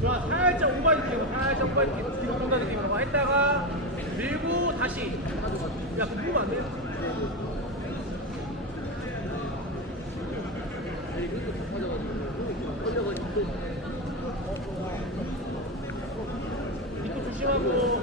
좋아 살짝 오버해주고 살짝 오버해주고 뒤로 다 느낌으로 막 했다가 밀고 다시 야 밀면 안 돼? 이거 조심하고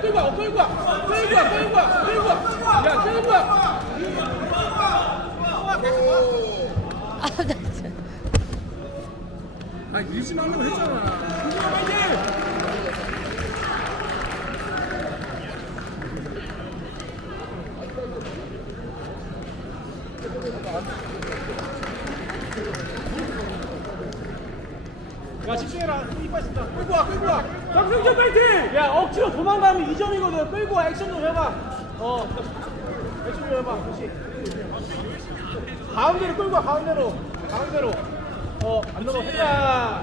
끌고 와 끌고 와 끌고 와 끌고 와 끌고 와 야 끌고 와. 아, 나 진짜. 아니 밀지 말라고 했잖아. 그거 빨리 야 집중해라 힘이 빠진다 끌고 와 끌고 와 정승준 파이팅! 야 억지로 도망가면 2점이거든. 끌고 와 액션 좀 해봐. 어 액션 좀 해봐. 그렇지. 가운데로 끌고 와 가운데로. 가운데로. 어안 넘어 했다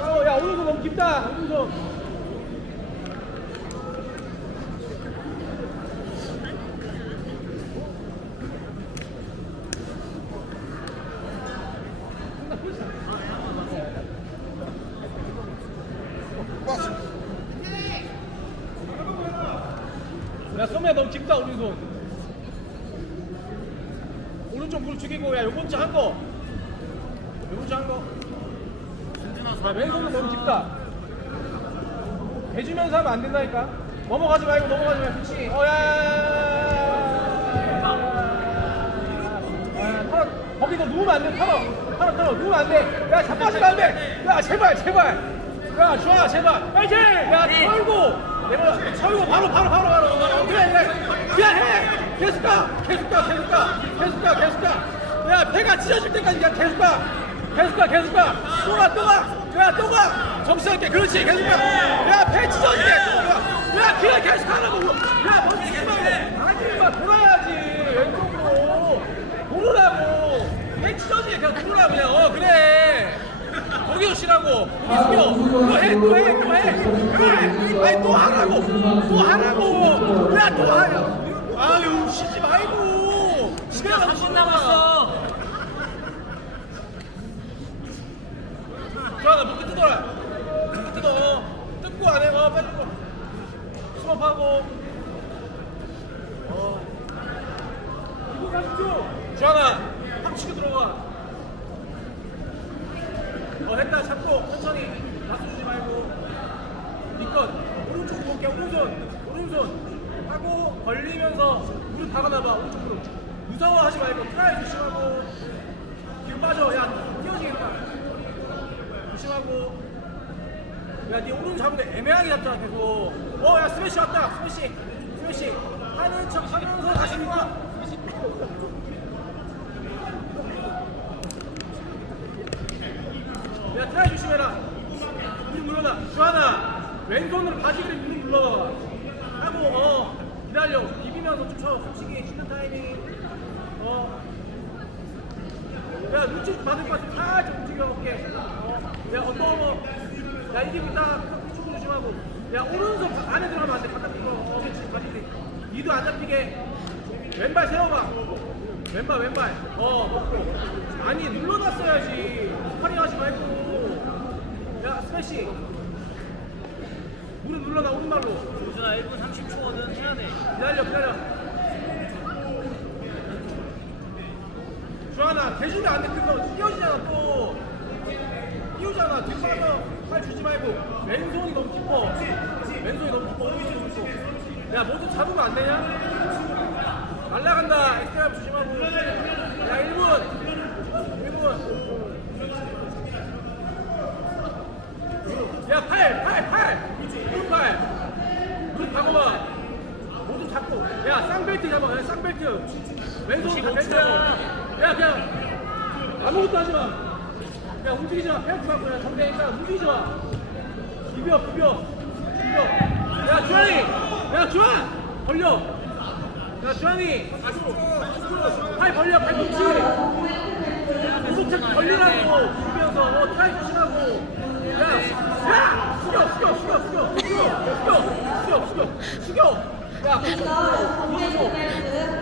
어, 야 오른손 너무 깊다. 오른손 야 소매야 너무 깊다 오른손 오른쪽 무릎 죽이고 야 요번 주 한거. 요번 주 한거. 야 왼손은 너무 깊다. 해주면서 하면 안 된다니까. 넘어가지 말고 넘어가지 말고. 그렇지 어야 털어. 거기서 누우면 안돼. 털어. 털어 털어. 누우면 안돼야 자빠지면 안돼야 제발 제발. 야 좋아 제발. 파이팅! 야 털고. 내려 털고 바로 바로 바로 바로 그래 그냥 해. 계속 가 계속 가 계속 가 계속 가 계속 가 야 배가 찢어질 때까지 그냥 계속 가. 계속 가 계속 가 또 가 또 가 야 또 가 정신없게. 그렇지 계속 가 야 배 찢어지게. 또 가 야 그냥 계속 가라고. 야 멈추지 말고 아니 마 돌아야지 왼쪽으로 돌으라고 배 찢어지게 그냥 돌으라고 그냥 어 그래 거기서 쉬라고 이승효 또해 또 해 또해 그래 아니 또 하라고 또 하라고 야 또 하야 아유 쉬지 말고 시간 30분 남았어 좋아 나 목에 뜯어라 뜯어 뜯고 안해 어 빨리 뜯고 수업하고 어 2분 30초 주하나 확 치고 들어가 어 했다 잡고 천천히 가수 주지 말고 니컷 오른쪽 볼게 오른손 오른손 하고 걸리면서 무릎 박아놔봐 오른쪽 무릎. 무서워하지 말고 트라이 조심하고 뒤로 빠져. 야 뛰어지겠다. 조심하고. 야네 오른손 잡는데 애매하게 잡잖아 계속. 어 야 스매시 왔다. 스매시 스매시. 하는 척 하면서 다시 와 야 트라이 조심해라. 무릎 눌러놔 주하나 왼손으로 바지 그립 무릎 눌러봐 하고 어 기다려. 비비면서 좀쳐 솔직히 쉬는 타이밍 어야 눈치 받을 것 같으면 살짝 움직여 볼게 어야 어떠워 야 이기고 있다 축구 조심하고. 야 오른손 바- 안에 들어가면 안돼. 바깥으로 어. 그렇지. 바지 이도 안 잡히게. 왼발 세워봐. 왼발 왼발. 어 먹고. 아니 눌러놨어야지 스파링 하지 말고 야 스매시. 무릎 눌러놔 오른발로. 우준아 1분 30초거든 해야 돼. 기다려 기다려. 주하나 대주면 안돼. 그거 뛰어지잖아 또. 뛰어잖아. 뒷발로 팔 주지 말고. 왼손이 너무 깊어. 왼손이 너무 깊어. 야 모두 잡으면 안 되냐? 날라간다 엑스트라 조심하고 야 1분 1분 야 쌍벨트 왼손 55 벨트야 야. 그냥 아무것도 하지 마야 움직이지 마. 벨트 갖고 그냥 정대니까 움직이지 마. 비벼 비벼. 비벼. 야 주환이. 야 주환 벌려. 야 주환이. 팔 벌려 팔꿈치 무릎 벌리라고. 비벼서. 어, 트라이 조심하고. 야, 야 숙여 숙여 숙여. 숙여 숙여 숙여 숙여. 숙여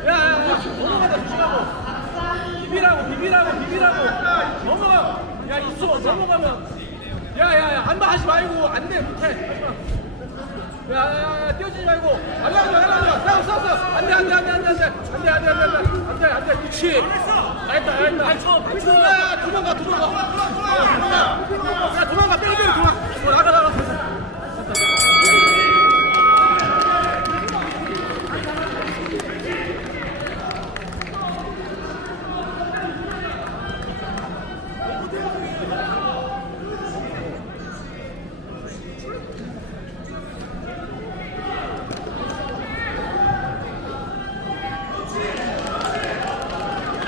야야야 넘어가다 조심하고 비비라고 비비라고 비비라고 넘어가 야 있어 넘어가면 야야야 안마 하지 말고 안돼 못해 야야야 뛰어지지 말고 안돼 안돼 안돼 안돼 싸워 싸워 싸워 안돼 안돼 안돼 안돼 안돼 안돼 안돼 안돼 안돼 안돼 그렇지 잘했다 잘했다 발쳐, 발쳐. 야 도망가 도망가 야 도망가 어,